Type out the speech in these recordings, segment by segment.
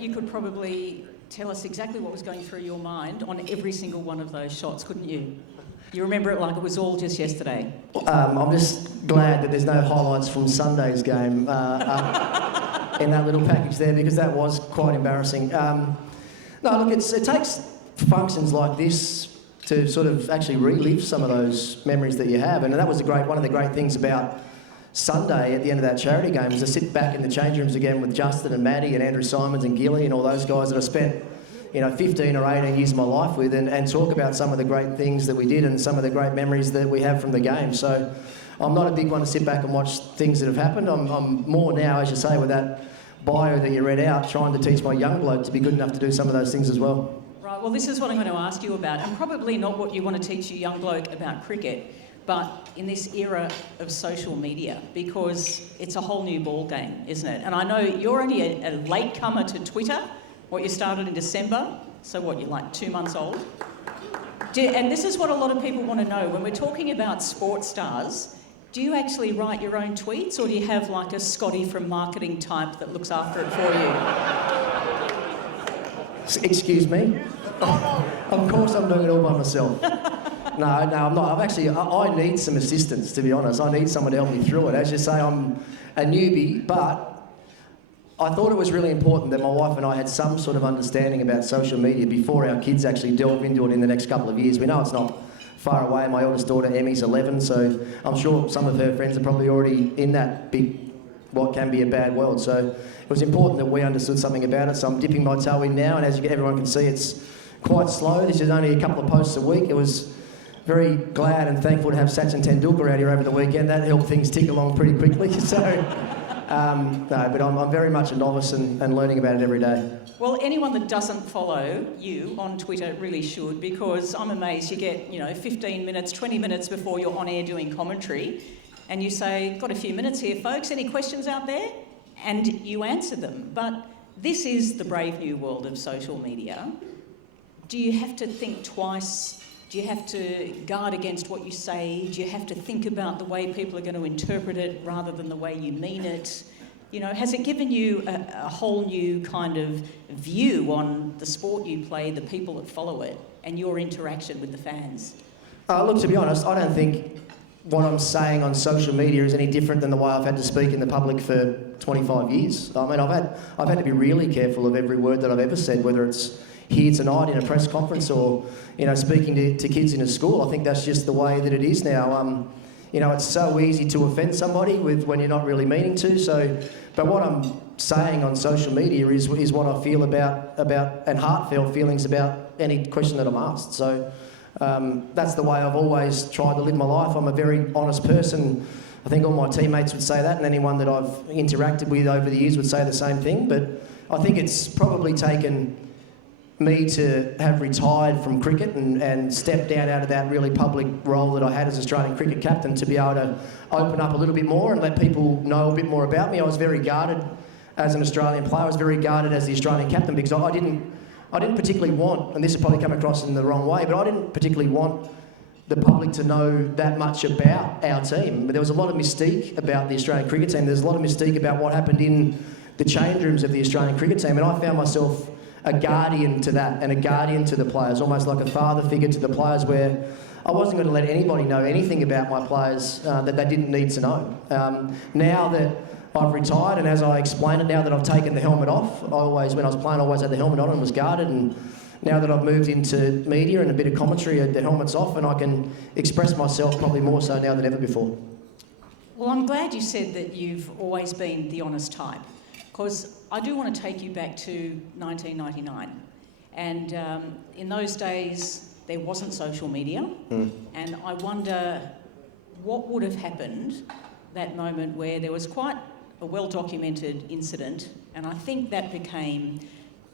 that you could probably tell us exactly what was going through your mind on every single one of those shots, couldn't you? You remember it like it was all just yesterday. I'm just glad that there's no highlights from Sunday's game in that little package there, because that was quite embarrassing. No, look, it takes functions like this to sort of actually relive some of those memories that you have, and that was one of the great things about Sunday at the end of that charity game, was to sit back in the change rooms again with Justin and Maddie and Andrew Simons and Gilly and all those guys that I spent 15 or 18 years of my life with, and talk about some of the great things that we did and some of the great memories that we have from the game. So I'm not a big one to sit back and watch things that have happened. I'm more now, as you say, with that bio that you read out, trying to teach my young bloke to be good enough to do some of those things as well. Right, well, this is what I'm going to ask you about, and probably not what you want to teach your young bloke about cricket, but in this era of social media, because it's a whole new ball game, isn't it? And I know you're only a latecomer to Twitter. What, you started in December, so what, you're like 2 months old? And this is what a lot of people want to know. When we're talking about sports stars, do you actually write your own tweets, or do you have like a Scotty from marketing type that looks after it for you? Excuse me? Of course I'm doing it all by myself. No, I'm not. I need some assistance, to be honest. I need someone to help me through it. As you say, I'm a newbie, but I thought it was really important that my wife and I had some sort of understanding about social media before our kids actually delve into it in the next couple of years. We know it's not far away. My eldest daughter, Emmy's 11, so I'm sure some of her friends are probably already in that big, what can be a bad world. So it was important that we understood something about it, so I'm dipping my toe in now, and as everyone can see, it's quite slow. This is only a couple of posts a week. It was very glad and thankful to have Sachin Tendulkar out here over the weekend. That helped things tick along pretty quickly. So, no, but I'm very much a novice and learning about it every day. Well, anyone that doesn't follow you on Twitter really should, because I'm amazed you get, 15 minutes, 20 minutes before you're on air doing commentary, and you say, got a few minutes here, folks, any questions out there? And you answer them. But this is the brave new world of social media. Do you have to think twice? Do you have to guard against what you say? Do you have to think about the way people are going to interpret it rather than the way you mean it? Has it given you a whole new kind of view on the sport you play, the people that follow it, and your interaction with the fans? Look, to be honest, I don't think what I'm saying on social media is any different than the way I've had to speak in the public for 25 years. I mean, I've had to be really careful of every word that I've ever said, whether it's here tonight in a press conference or, speaking to kids in a school. I think that's just the way that it is now. It's so easy to offend somebody when you're not really meaning to. So, but what I'm saying on social media is what I feel about and heartfelt feelings about any question that I'm asked. So that's the way I've always tried to live my life. I'm a very honest person. I think all my teammates would say that, and anyone that I've interacted with over the years would say the same thing. But I think it's probably taken me to have retired from cricket and stepped down out of that really public role that I had as Australian cricket captain to be able to open up a little bit more and let people know a bit more about me. I was very guarded as an Australian player. I was very guarded as the Australian captain because I didn't particularly want, and this has probably come across in the wrong way, but I didn't particularly want the public to know that much about our team. But there was a lot of mystique about the Australian cricket team. There's a lot of mystique about what happened in the change rooms of the Australian cricket team, and I found myself a guardian to that and a guardian to the players, almost like a father figure to the players, where I wasn't going to let anybody know anything about my players that they didn't need to know. Now that I've retired, and as I explained it, now that I've taken the helmet off, when I was playing, I always had the helmet on and was guarded, and now that I've moved into media and a bit of commentary, the helmet's off and I can express myself probably more so now than ever before. Well, I'm glad you said that you've always been the honest type, because I do want to take you back to 1999. And in those days, there wasn't social media. And I wonder what would have happened that moment where there was quite a well-documented incident, and I think that became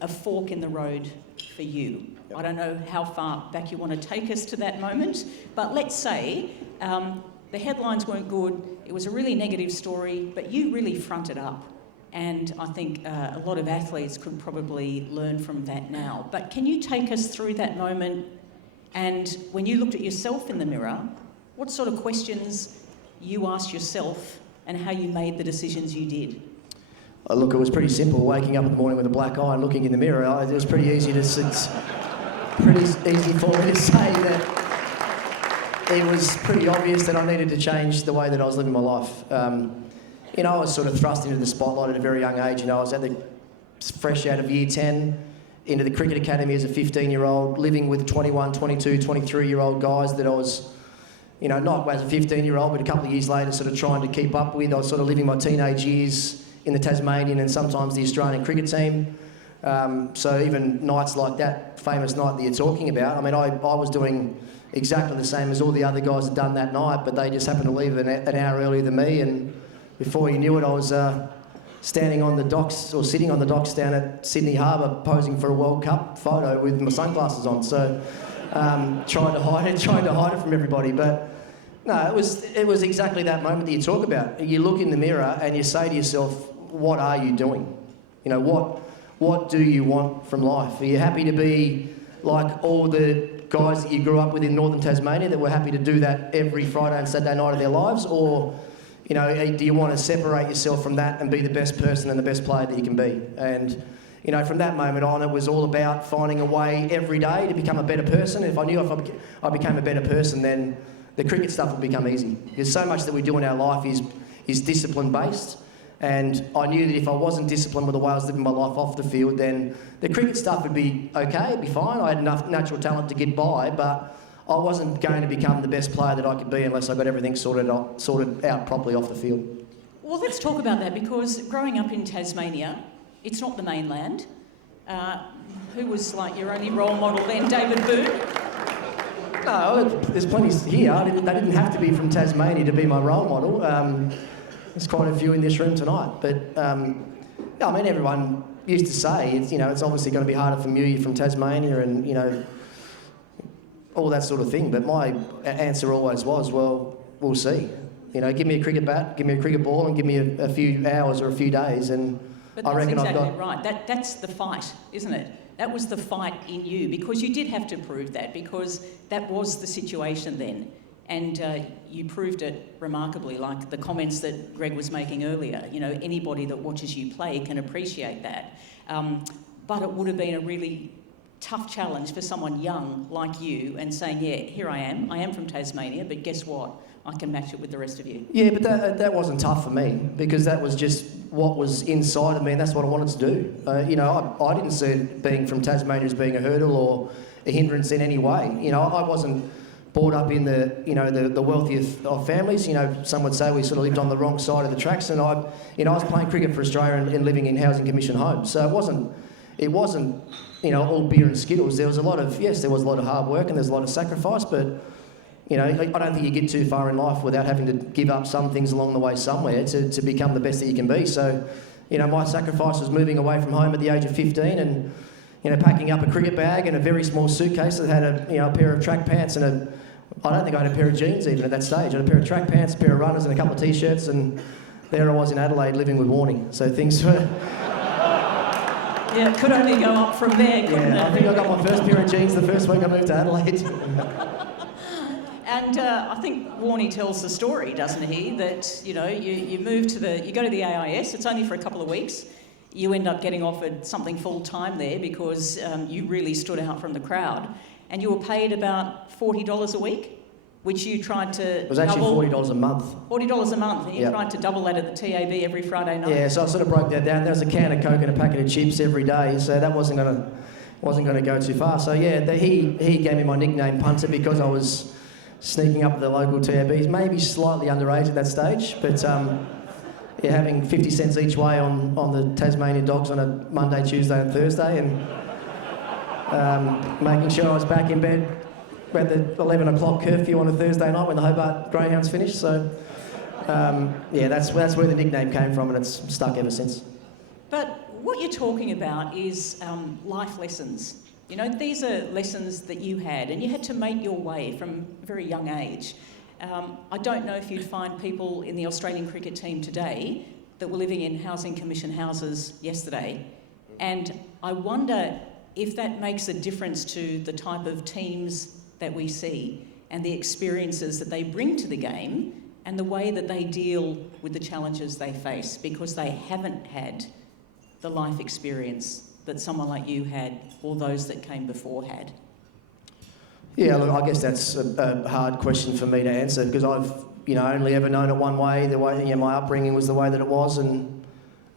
a fork in the road for you. Yep. I don't know how far back you want to take us to that moment, but let's say the headlines weren't good, it was a really negative story, but you really fronted up. And I think a lot of athletes could probably learn from that now. But can you take us through that moment, and when you looked at yourself in the mirror, what sort of questions you asked yourself and how you made the decisions you did? Look, it was pretty simple. Waking up in the morning with a black eye and looking in the mirror, it was pretty easy to. It's pretty easy for me to say that it was pretty obvious that I needed to change the way that I was living my life. I was sort of thrust into the spotlight at a very young age. I was fresh out of year 10, into the cricket academy as a 15-year-old, living with 21, 22, 23-year-old guys that I was, not as a 15-year-old, but a couple of years later sort of trying to keep up with. I was sort of living my teenage years in the Tasmanian and sometimes the Australian cricket team. So even nights like that famous night that you're talking about, I was doing exactly the same as all the other guys had done that night, but they just happened to leave an hour earlier than me, and before you knew it, I was standing on the docks, or sitting on the docks down at Sydney Harbour, posing for a World Cup photo with my sunglasses on. So trying to hide it from everybody. But no, it was exactly that moment that you talk about. You look in the mirror and you say to yourself, what are you doing? What do you want from life? Are you happy to be like all the guys that you grew up with in northern Tasmania that were happy to do that every Friday and Saturday night of their lives? Or, do you want to separate yourself from that and be the best person and the best player that you can be? And, from that moment on, it was all about finding a way every day to become a better person. If I knew if I became a better person, then the cricket stuff would become easy. Because so much that we do in our life is discipline-based. And I knew that if I wasn't disciplined with the way I was living my life off the field, then the cricket stuff would be okay, it'd be fine. I had enough natural talent to get by, but I wasn't going to become the best player that I could be unless I got everything sorted out properly off the field. Well, let's talk about that, because growing up in Tasmania, it's not the mainland. Who was like your only role model then? David Boone? No, there's plenty here. They didn't have to be from Tasmania to be my role model. There's quite a few in this room tonight, but everyone used to say it's obviously going to be harder for you from Tasmania and all that sort of thing. But my answer always was, well, we'll see. Give me a cricket bat, give me a cricket ball, and give me a few hours or a few days, and I reckon I've got. That's exactly right. That's the fight, isn't it? That was the fight in you, because you did have to prove that, because that was the situation then. And you proved it remarkably, like the comments that Greg was making earlier. Anybody that watches you play can appreciate that. But it would have been a really tough challenge for someone young like you and saying, yeah, here I am from Tasmania, but guess what? I can match it with the rest of you. Yeah, but that wasn't tough for me, because that was just what was inside of me, and that's what I wanted to do. I didn't see being from Tasmania as being a hurdle or a hindrance in any way. I wasn't brought up in the wealthiest of families. Some would say we sort of lived on the wrong side of the tracks, and I was playing cricket for Australia and living in housing commission homes. So it wasn't all beer and skittles. There was a lot of hard work and there's a lot of sacrifice, but I don't think you get too far in life without having to give up some things along the way somewhere to become the best that you can be. So, my sacrifice was moving away from home at the age of 15 and packing up a cricket bag and a very small suitcase that had a pair of track pants and I don't think I had a pair of jeans even at that stage. I had a pair of track pants, a pair of runners and a couple of T-shirts, and there I was in Adelaide living with Warnie. So things were... Yeah, it could only go up from there, couldn't it? I think I got my first pair of jeans the first week I moved to Adelaide. And I think Warnie tells the story, doesn't he? That, you move you go to the AIS, it's only for a couple of weeks. You end up getting offered something full-time there because you really stood out from the crowd. And you were paid about $40 a week, which you tried to It was actually $40 a month. $40 a month, and you tried to double that at the TAB every Friday night. Yeah, so I sort of broke that down. There was a can of Coke and a packet of chips every day, so that wasn't going to go too far. So yeah, he gave me my nickname Punter because I was sneaking up the local TABs, maybe slightly underage at that stage, but having 50 cents each way on the Tasmanian Dogs on a Monday, Tuesday and Thursday, and making sure I was back in bed at the 11 o'clock curfew on a Thursday night when the Hobart Greyhounds finished. So, that's where the nickname came from, and it's stuck ever since. But what you're talking about is life lessons. These are lessons that you had, and you had to make your way from a very young age. I don't know if you'd find people in the Australian cricket team today that were living in housing commission houses yesterday, and I wonder if that makes a difference to the type of teams that we see and the experiences that they bring to the game and the way that they deal with the challenges they face because they haven't had the life experience that someone like you had or those that came before had? Yeah, look, I guess that's a hard question for me to answer because I've, only ever known it one way. The way, my upbringing was the way that it was, and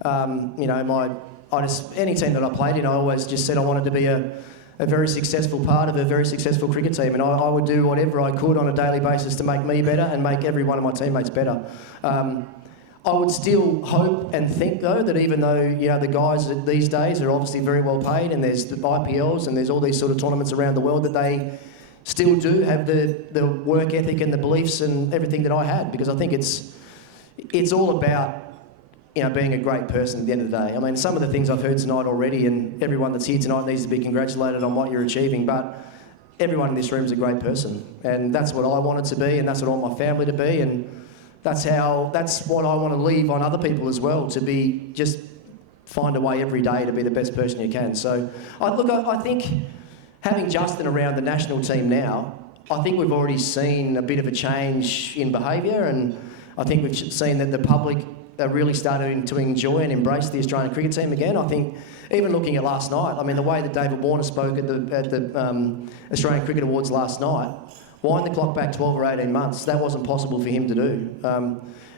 any team that I played in, I always just said I wanted to be a very successful part of a very successful cricket team, and I would do whatever I could on a daily basis to make me better and make every one of my teammates better. I would still hope and think, though, that even though, the guys these days are obviously very well paid and there's the IPLs and there's all these sort of tournaments around the world, that they still do have the work ethic and the beliefs and everything that I had, because I think it's all about, being a great person at the end of the day. I mean, some of the things I've heard tonight already, and everyone that's here tonight needs to be congratulated on what you're achieving, but everyone in this room is a great person, and that's what I wanted to be, and that's what I want my family to be, and that's what I want to leave on other people as well, to be, just find a way every day to be the best person you can. So, I think having Justin around the national team now, I think we've already seen a bit of a change in behaviour, and I think we've seen that the public are really starting to enjoy and embrace the Australian cricket team again. I think even looking at last night, I mean, the way that David Warner spoke at the Australian Cricket Awards last night, wind the clock back 12 or 18 months, that wasn't possible for him to do.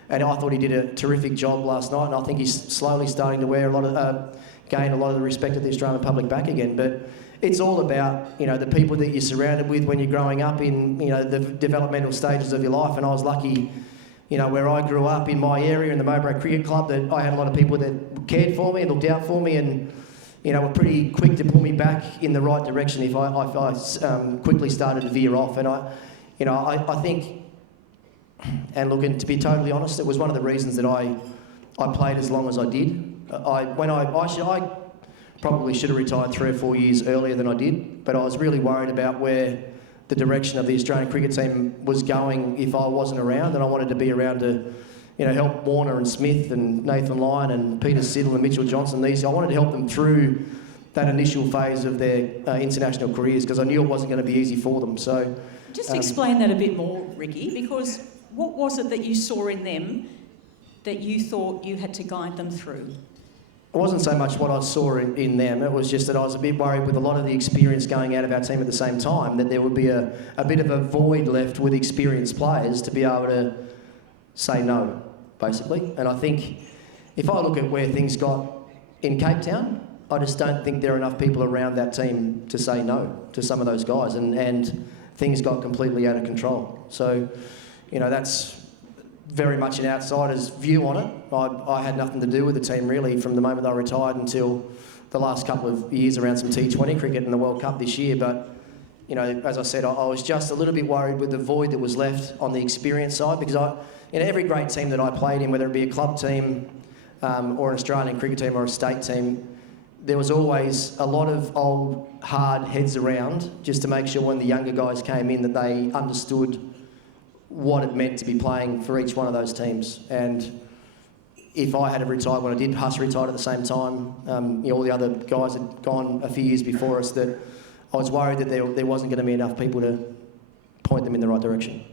And I thought he did a terrific job last night, and I think he's slowly starting to gain a lot of the respect of the Australian public back again. But it's all about, the people that you're surrounded with when you're growing up in, the developmental stages of your life. And I was lucky, where I grew up in my area in the Mowbray Cricket Club, that I had a lot of people that cared for me and looked out for me, and were pretty quick to pull me back in the right direction if I quickly started to veer off. And I think, and look, and to be totally honest, it was one of the reasons that I played as long as I did. I probably should have retired 3 or 4 years earlier than I did, but I was really worried about where the direction of the Australian cricket team was going if I wasn't around, and I wanted to be around to, help Warner and Smith and Nathan Lyon and Peter Siddle and Mitchell Johnson. I wanted to help them through that initial phase of their international careers, because I knew it wasn't going to be easy for them. So, just explain that a bit more, Ricky, because what was it that you saw in them that you thought you had to guide them through? It wasn't so much what I saw in them, it was just that I was a bit worried with a lot of the experience going out of our team at the same time, that there would be a bit of a void left with experienced players to be able to say no, basically. And I think if I look at where things got in Cape Town, I just don't think there are enough people around that team to say no to some of those guys, and things got completely out of control. So, that's very much an outsider's view on it. I had nothing to do with the team really from the moment I retired until the last couple of years around some T20 cricket and the World Cup this year. But, as I said, I was just a little bit worried with the void that was left on the experience side, because every great team that I played in, whether it be a club team or an Australian cricket team or a state team, there was always a lot of old, hard heads around just to make sure when the younger guys came in that they understood what it meant to be playing for each one of those teams. And if I had retired when I did, Huss retired at the same time, all the other guys had gone a few years before us, that I was worried that there wasn't going to be enough people to point them in the right direction.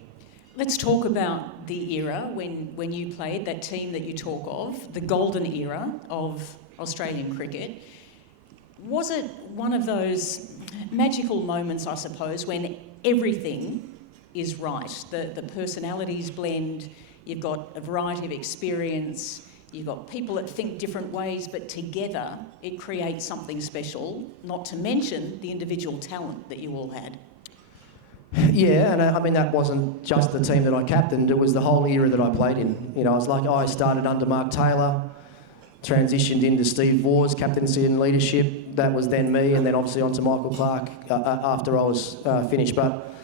Let's talk about the era when you played, that team that you talk of, the golden era of Australian cricket. Was it one of those magical moments, I suppose, when everything is right? The personalities blend, you've got a variety of experience, you've got people that think different ways, but together it creates something special, not to mention the individual talent that you all had. Yeah, and I mean, that wasn't just the team that I captained, it was the whole era that I played in. I started under Mark Taylor, transitioned into Steve Waugh's captaincy and leadership. That was then me, and then obviously on to Michael Clarke after I was finished. But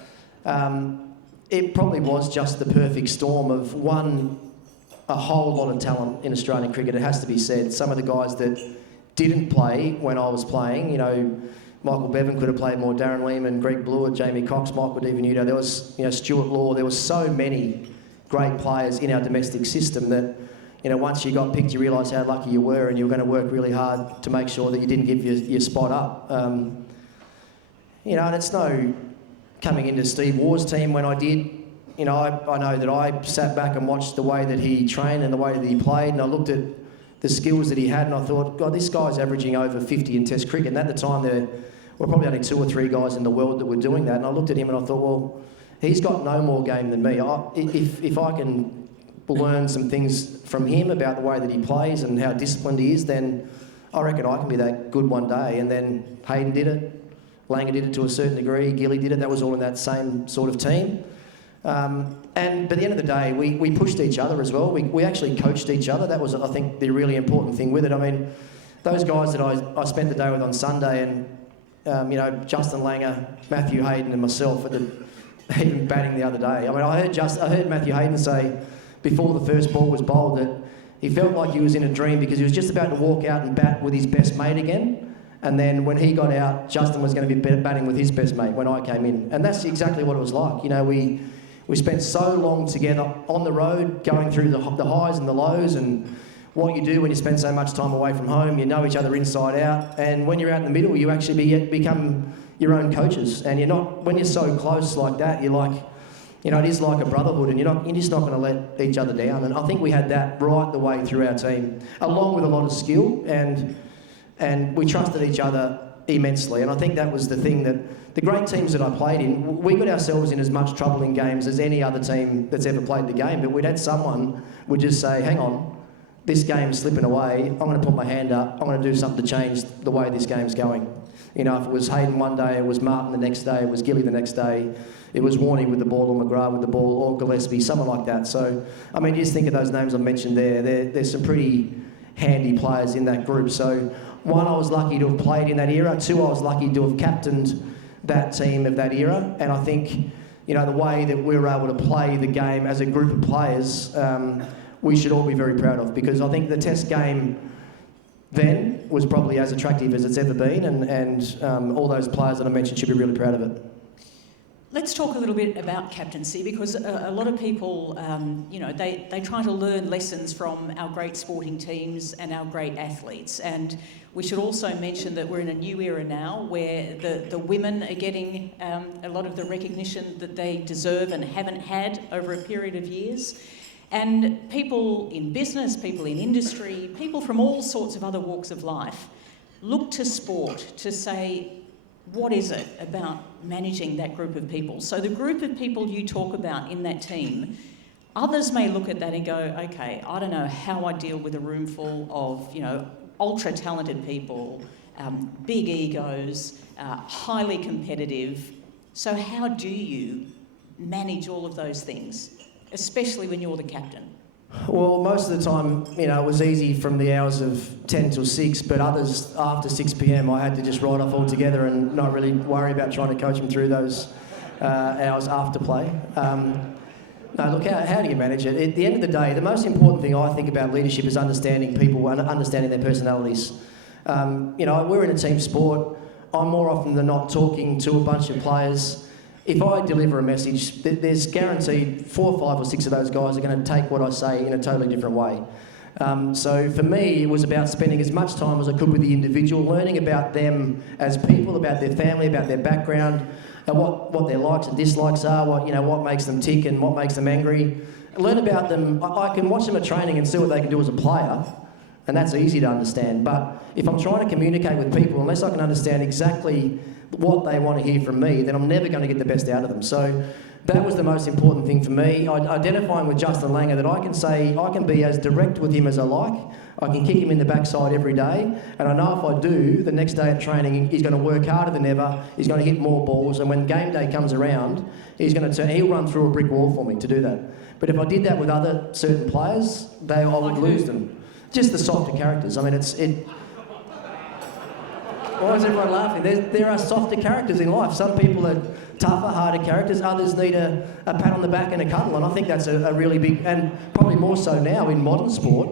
it probably was just the perfect storm of, a whole lot of talent in Australian cricket, it has to be said. Some of the guys that didn't play when I was playing, Michael Bevan could have played more, Darren Lehman, Greg Blewett, Jamie Cox, Michael DiVenuto, there was, Stuart Law, there were so many great players in our domestic system that, once you got picked, you realised how lucky you were, and you were going to work really hard to make sure that you didn't give your spot up. And it's no coming into Steve Waugh's team when I did, I know that I sat back and watched the way that he trained and the way that he played, and I looked at the skills that he had, and I thought, God, this guy's averaging over 50 in Test cricket. And at the time, there were probably only 2 or 3 guys in the world that were doing that. And I looked at him and I thought, well, he's got no more game than me. If I can learn some things from him about the way that he plays and how disciplined he is, then I reckon I can be that good one day. And then Hayden did it, Langer did it to a certain degree, Gilly did it. That was all in that same sort of team. But at the end of the day, we pushed each other as well. We actually coached each other. That was, I think, the really important thing with it. I mean, those guys that I spent the day with on Sunday, and Justin Langer, Matthew Hayden, and myself, even batting the other day. I mean, I heard Matthew Hayden say before the first ball was bowled that he felt like he was in a dream because he was just about to walk out and bat with his best mate again. And then when he got out, Justin was going to be batting with his best mate when I came in. And that's exactly what it was like. We spent so long together on the road, going through the highs and the lows, and what you do when you spend so much time away from home. You know each other inside out, and when you're out in the middle, you actually become your own coaches. And when you're so close like that, you're like, it is like a brotherhood, and you're just not going to let each other down. And I think we had that right the way through our team, along with a lot of skill, and we trusted each other immensely. And I think that was the thing that the great teams that I played in, we got ourselves in as much trouble in games as any other team that's ever played the game, but we'd had someone would just say, hang on, this game's slipping away, I'm going to put my hand up, I'm going to do something to change the way this game's going. If it was Hayden one day, it was Martin the next day, it was Gilly the next day, it was Warney with the ball, or McGrath with the ball, or Gillespie, someone like that. So, I mean, just think of those names I mentioned there. There's some pretty handy players in that group. So, 1, I was lucky to have played in that era. 2, I was lucky to have captained that team of that era. And I think, the way that we were able to play the game as a group of players, we should all be very proud of, because I think the Test game then was probably as attractive as it's ever been, and all those players that I mentioned should be really proud of it. Let's talk a little bit about captaincy, because a lot of people, they try to learn lessons from our great sporting teams and our great athletes. And we should also mention that we're in a new era now where the women are getting a lot of the recognition that they deserve and haven't had over a period of years. And people in business, people in industry, people from all sorts of other walks of life look to sport to say, what is it about managing that group of people? So the group of people you talk about in that team, others may look at that and go, okay, I don't know how I deal with a room full of, ultra-talented people, big egos, highly competitive. So how do you manage all of those things, especially when you're the captain? Well, most of the time, it was easy from the hours of 10 till 6, but others after 6 p.m. I had to just ride off altogether and not really worry about trying to coach them through those hours after play. No, look, how do you manage it? At the end of the day, the most important thing I think about leadership is understanding people and understanding their personalities. We're in a team sport. I'm more often than not talking to a bunch of players. If I deliver a message, there's guaranteed 4 or 5 or 6 of those guys are going to take what I say in a totally different way. So for me, it was about spending as much time as I could with the individual, learning about them as people, about their family, about their background, and what their likes and dislikes are, what makes them tick and what makes them angry. Learn about them. I can watch them at training and see what they can do as a player, and that's easy to understand. But if I'm trying to communicate with people, unless I can understand exactly what they want to hear from me, then I'm never going to get the best out of them. So that was the most important thing for me. Identifying with Justin Langer, that I can be as direct with him as I like. I can kick him in the backside every day, and I know if I do, the next day at training, he's going to work harder than ever, he's going to hit more balls, and when game day comes around, he'll run through a brick wall for me to do that. But if I did that with other certain players, I would lose them. Just the softer characters. I mean, why is everyone laughing? There are softer characters in life. Some people are tougher, harder characters. Others need a pat on the back and a cuddle. And I think that's a really big, and probably more so now in modern sport.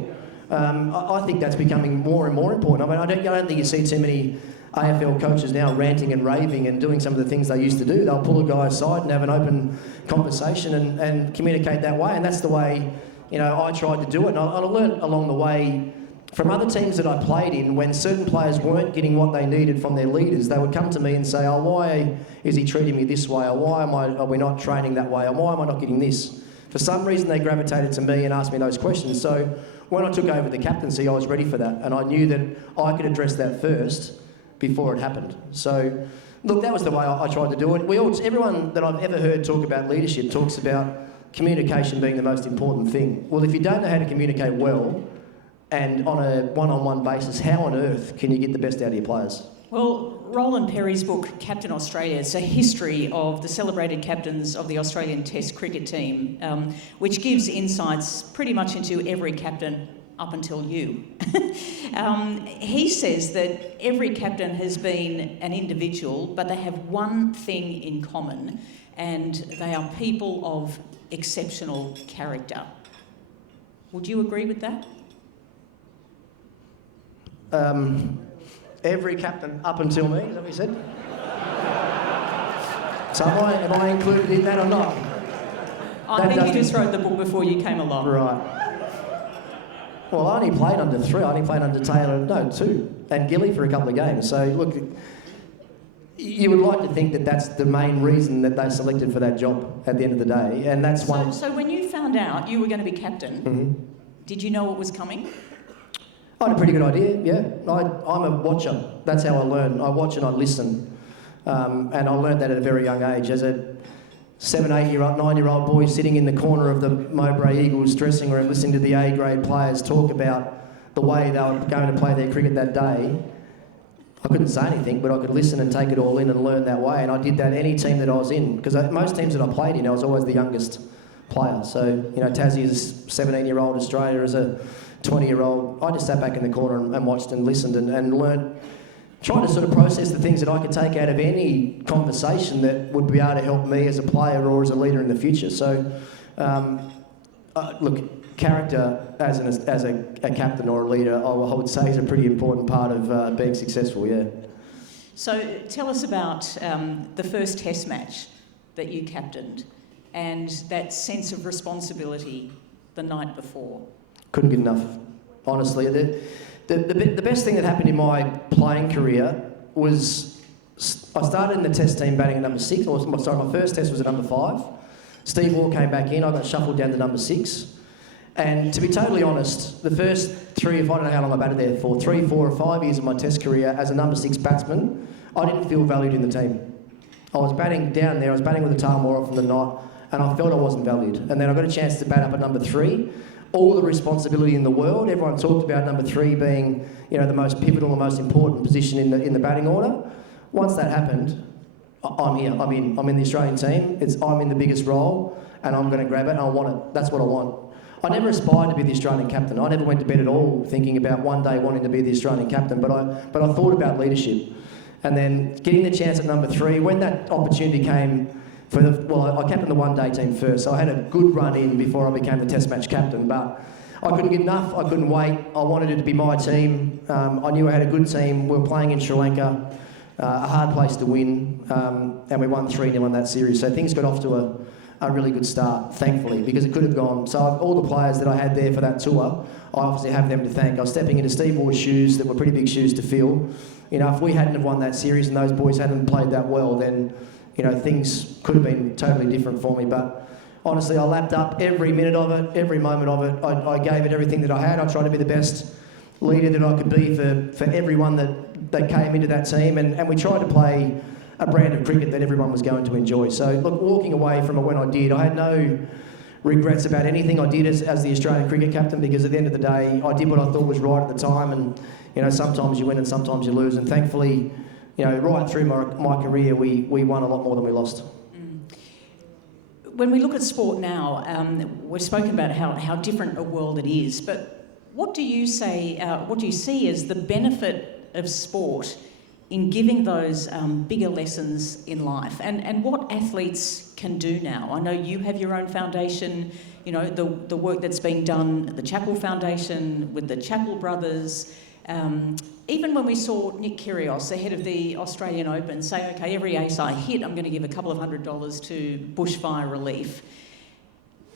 I think that's becoming more and more important. I mean, I don't think you see too many AFL coaches now ranting and raving and doing some of the things they used to do. They'll pull a guy aside and have an open conversation and communicate that way. And that's the way, I tried to do it. And I learned along the way from other teams that I played in, when certain players weren't getting what they needed from their leaders, they would come to me and say, oh, why is he treating me this way? Or why are we not training that way? Or why am I not getting this? For some reason, they gravitated to me and asked me those questions. So when I took over the captaincy, I was ready for that. And I knew that I could address that first before it happened. So, look, that was the way I tried to do it. Everyone that I've ever heard talk about leadership talks about communication being the most important thing. Well, if you don't know how to communicate well, and on a one-on-one basis, how on earth can you get the best out of your players? Well, Roland Perry's book, Captain Australia, it's a history of the celebrated captains of the Australian Test cricket team, which gives insights pretty much into every captain up until you. He says that every captain has been an individual, but they have one thing in common, and they are people of exceptional character. Would you agree with that? Every captain up until me, is that what you said? So am I included in that or not? I think you just wrote the book before you came along. Right. Well, I only played under 3. I only played under Taylor, 2, and Gilly for a couple of games. So, look, you would like to think that that's the main reason that they selected for that job at the end of the day, and that's one... So when you found out you were going to be captain, did you know what was coming? I had a pretty good idea, yeah. I'm a watcher. That's how I learn. I watch and I listen. And I learned that at a very young age. As a 7, 8-year-old, 9-year-old boy sitting in the corner of the Mowbray Eagles dressing room listening to the A-grade players talk about the way they were going to play their cricket that day, I couldn't say anything, but I could listen and take it all in and learn that way. And I did that any team that I was in, because most teams that I played in, I was always the youngest player. So, you know, Tassie as a 17-year-old, Australia as a 20-year-old, I just sat back in the corner and watched and listened and learned, trying to sort of process the things that I could take out of any conversation that would be able to help me as a player or as a leader in the future. So, look, character as a captain or a leader, I would say is a pretty important part of being successful, yeah. So tell us about the first Test match that you captained and that sense of responsibility the night before. Couldn't get enough, honestly. The best thing that happened in my playing career was I started in the Test team batting at number 6. My first Test was at number 5. Steve Waugh came back in. I got shuffled down to number 6. And to be totally honest, the first 3, I don't know how long I batted there for, 3, 4 or 5 years of my Test career as a number 6 batsman, I didn't feel valued in the team. I was batting down there. I was batting with the tail more often than not, and I felt I wasn't valued. And then I got a chance to bat up at number 3. All the responsibility in the world. Everyone talked about number 3 being, you know, the most pivotal, the most important position in the batting order. Once that happened, I'm here. I'm in the Australian team. I'm in the biggest role, and I'm going to grab it. And I want it. That's what I want. I never aspired to be the Australian captain. I never went to bed at all thinking about one day wanting to be the Australian captain. But I thought about leadership, and then getting the chance at number 3 when that opportunity came. I captained the one-day team first, so I had a good run in before I became the Test match captain, but I couldn't get enough, I couldn't wait, I wanted it to be my team. I knew I had a good team. We were playing in Sri Lanka, a hard place to win, and we won 3-0 in that series, so things got off to a really good start, thankfully, because it could have gone. So all the players that I had there for that tour, I obviously have them to thank. I was stepping into Steve Waugh's shoes that were pretty big shoes to fill. You know, if we hadn't have won that series and those boys hadn't played that well, then you know, things could have been totally different for me, but honestly, I lapped up every minute of it, every moment of it. I gave it everything that I had. I tried to be the best leader that I could be for everyone that came into that team, and we tried to play a brand of cricket that everyone was going to enjoy. So, look, walking away from it when I did, I had no regrets about anything I did as the Australian cricket captain, because at the end of the day, I did what I thought was right at the time, and, you know, sometimes you win and sometimes you lose, and thankfully, you know, right through my career, we won a lot more than we lost. When we look at sport now, we've spoken about how different a world it is, but what do you see as the benefit of sport in giving those bigger lessons in life, and what athletes can do now? I know you have your own foundation, you know, the work that's being done at the Chappell Foundation with the Chappell brothers. Even when we saw Nick Kyrgios, the head of the Australian Open, say, okay, every ace I hit, I'm going to give a couple of $100 to bushfire relief.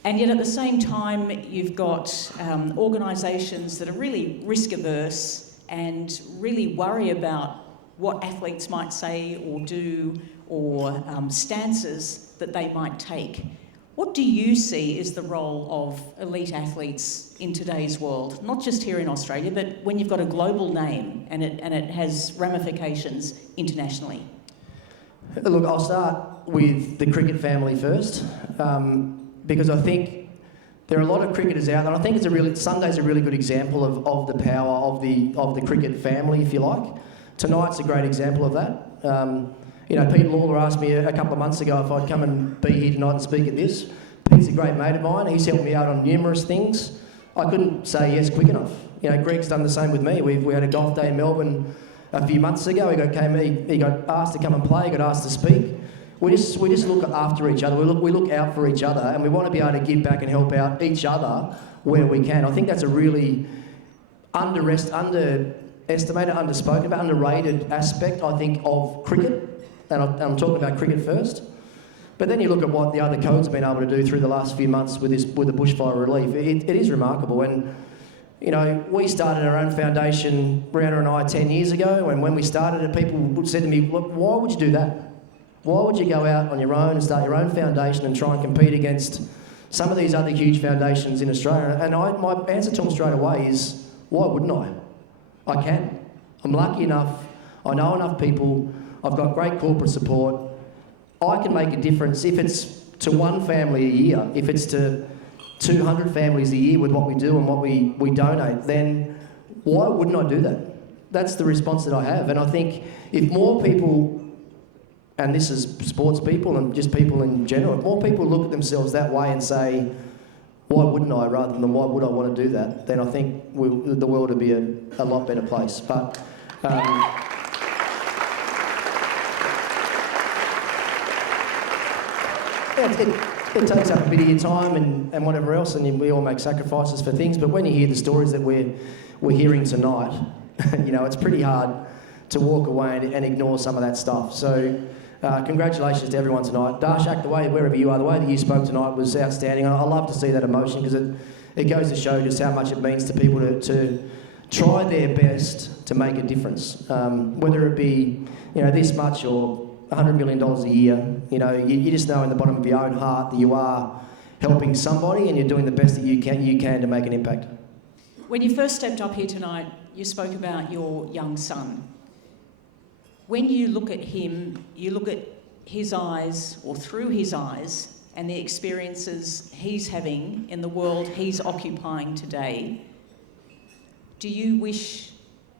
And yet at the same time, you've got organisations that are really risk averse and really worry about what athletes might say or do, or stances that they might take. What do you see is the role of elite athletes in today's world? Not just here in Australia, but when you've got a global name and it has ramifications internationally. Look, I'll start with the cricket family first, because I think there are a lot of cricketers out there. And I think Sunday's a really good example of the power of the cricket family, if you like. Tonight's a great example of that. Pete Lawler asked me a couple of months ago if I'd come and be here tonight and speak at this. Pete's a great mate of mine. He's helped me out on numerous things. I couldn't say yes quick enough. Greg's done the same with me. We had a golf day in Melbourne a few months ago. He got asked to come and play. He got asked to speak. We just look after each other. We look out for each other, and we want to be able to give back and help out each other where we can. I think that's a really underestimated, underspoken about, underrated aspect, I think, of cricket. And I'm talking about cricket first. But then you look at what the other codes have been able to do through the last few months with the bushfire relief. It is remarkable. And, we started our own foundation, Brianna and I, 10 years ago. And when we started it, people said to me, look, why would you do that? Why would you go out on your own and start your own foundation and try and compete against some of these other huge foundations in Australia? And my answer to them straight away is, why wouldn't I? I can. I'm lucky enough. I know enough people. I've got great corporate support. I can make a difference. If it's to one family a year, if it's to 200 families a year with what we do and what we donate, then why wouldn't I do that? That's the response that I have. And I think if more people, and this is sports people and just people in general, if more people look at themselves that way and say, why wouldn't I, rather than why would I want to do that, then I think the world would be a lot better place. But it takes up a bit of your time and whatever else, and we all make sacrifices for things. But when you hear the stories that we're hearing tonight, it's pretty hard to walk away and ignore some of that stuff. So congratulations to everyone tonight. Darshak, wherever you are, the way that you spoke tonight was outstanding. I love to see that emotion, because it goes to show just how much it means to people to try their best to make a difference, whether it be this much or $100 million a year. You just know in the bottom of your own heart that you are helping somebody and you're doing the best that you can to make an impact. When you first stepped up here tonight, you spoke about your young son. When you look at him, you look at his eyes, or through his eyes, and the experiences he's having in the world he's occupying today. Do you wish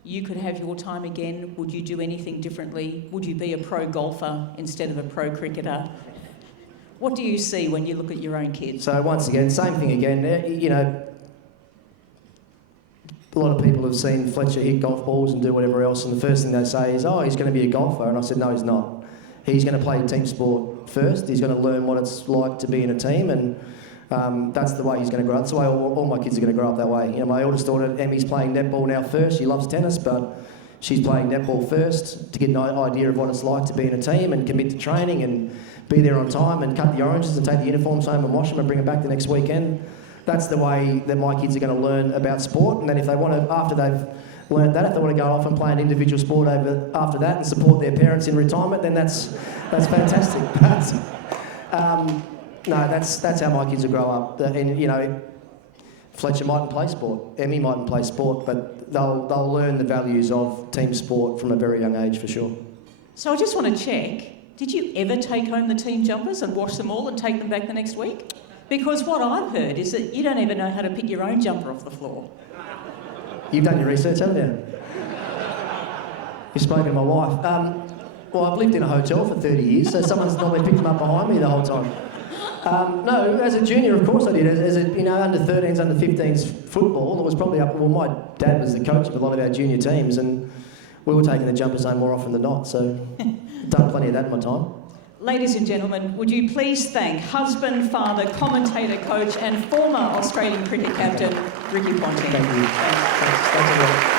you could have your time again? Would you do anything differently? Would you be a pro golfer instead of a pro cricketer? What do you see when you look at your own kids? So once again, same thing again. A lot of people have seen Fletcher hit golf balls and do whatever else, and the first thing they say is, oh, he's going to be a golfer. And I said, no, he's not. He's going to play team sport first. He's going to learn what it's like to be in a team, and that's the way he's going to grow up. That's the way all my kids are going to grow up that way. My eldest daughter, Emmy's playing netball now first. She loves tennis, but she's playing netball first to get an idea of what it's like to be in a team and commit to training and be there on time and cut the oranges and take the uniforms home and wash them and bring them back the next weekend. That's the way that my kids are going to learn about sport. And then if they want to, after they've learned that, if they want to go off and play an individual sport after that and support their parents in retirement, then that's fantastic. But no, that's how my kids will grow up. And Fletcher mightn't play sport, Emmy mightn't play sport, but they'll learn the values of team sport from a very young age for sure. So I just want to check, did you ever take home the team jumpers and wash them all and take them back the next week? Because what I've heard is that you don't even know how to pick your own jumper off the floor. You've done your research, haven't you? You've spoken to my wife. Well, I've lived in a hotel for 30 years, so someone's normally picked them up behind me the whole time. No, as a junior, of course I did. As a, under 13s, under 15s football, it was probably up. Well, my dad was the coach of a lot of our junior teams, and we were taking the jumpers home more often than not. So, done plenty of that in my time. Ladies and gentlemen, would you please thank husband, father, commentator, coach, and former Australian cricket captain Ricky Ponting. Thank you. Thanks. Thanks a lot.